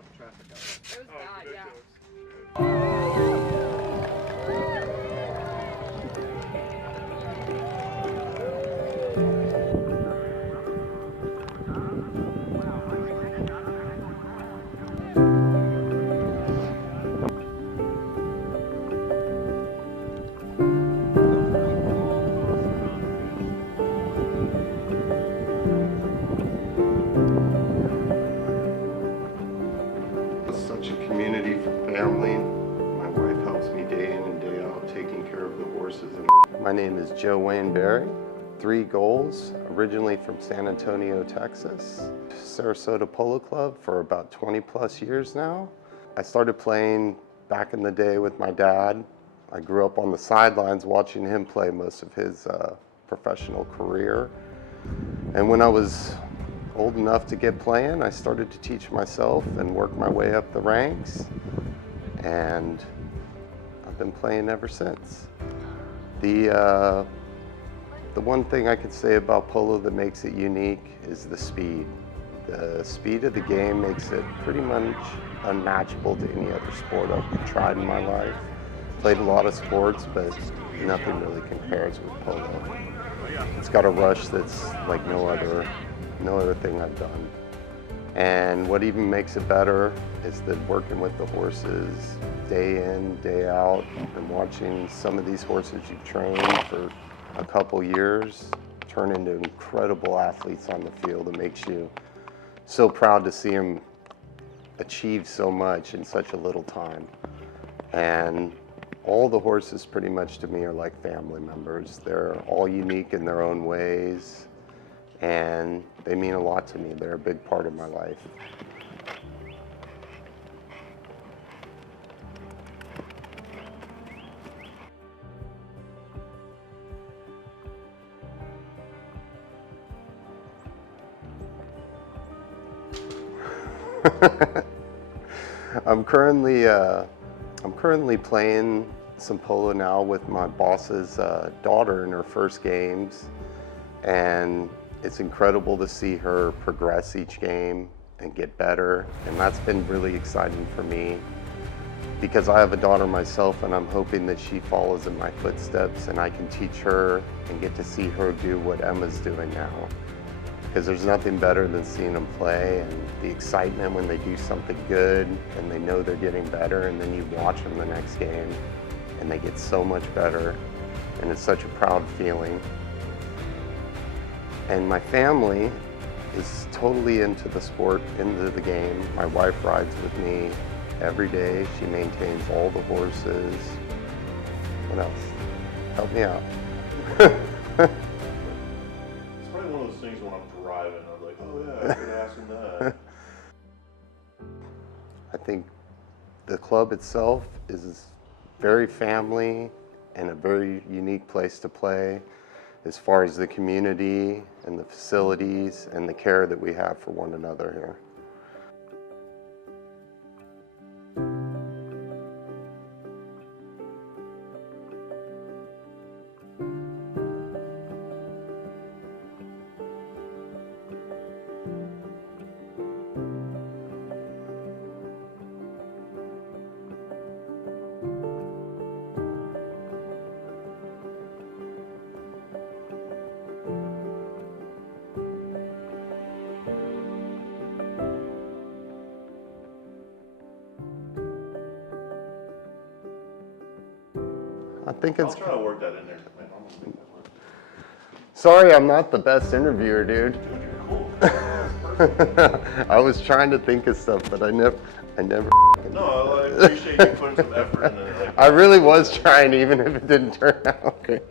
about the traffic out there. It was bad, yeah. It's such a community family. My wife helps me day in and day out taking care of the horses. My name is Joe Wayne Berry. 3 goals, originally from San Antonio, Texas. Sarasota Polo Club for about 20 plus years now. I started playing back in the day with my dad. I grew up on the sidelines watching him play most of his professional career. And when I was old enough to get playing, I started to teach myself and work my way up the ranks. And I've been playing ever since. The one thing I could say about polo that makes it unique is the speed. The speed of the game makes it pretty much unmatchable to any other sport I've tried in my life. Played a lot of sports, but nothing really compares with polo. It's got a rush that's like no other thing I've done. And what even makes it better is that working with the horses day in, day out, and watching some of these horses you've trained for a couple years turn into incredible athletes on the field. It makes you so proud to see them achieve so much in such a little time. And all the horses pretty much to me are like family members. They're all unique in their own ways, and they mean a lot to me. They're a big part of my life. I'm currently playing some polo now with my boss's daughter in her first games, and it's incredible to see her progress each game and get better, and that's been really exciting for me because I have a daughter myself, and I'm hoping that she follows in my footsteps and I can teach her and get to see her do what Emma's doing now. Because there's nothing better than seeing them play and the excitement when they do something good and they know they're getting better, and then you watch them the next game and they get so much better, and it's such a proud feeling. And my family is totally into the sport, into the game. My wife rides with me every day. She maintains all the horses. What else? Help me out. One of those things when I'm driving, I'm like, oh yeah, I could ask him that. I think the club itself is very family and a very unique place to play as far as the community and the facilities and the care that we have for one another here. I think it's. I'll try to work that in there. Man, I'm gonna make that work. Sorry, I'm not the best interviewer, dude. Dude, you're cool. I was trying to think of stuff, but I never. No, I appreciate you putting some effort in there. Like, I really was trying, even if it didn't turn out great.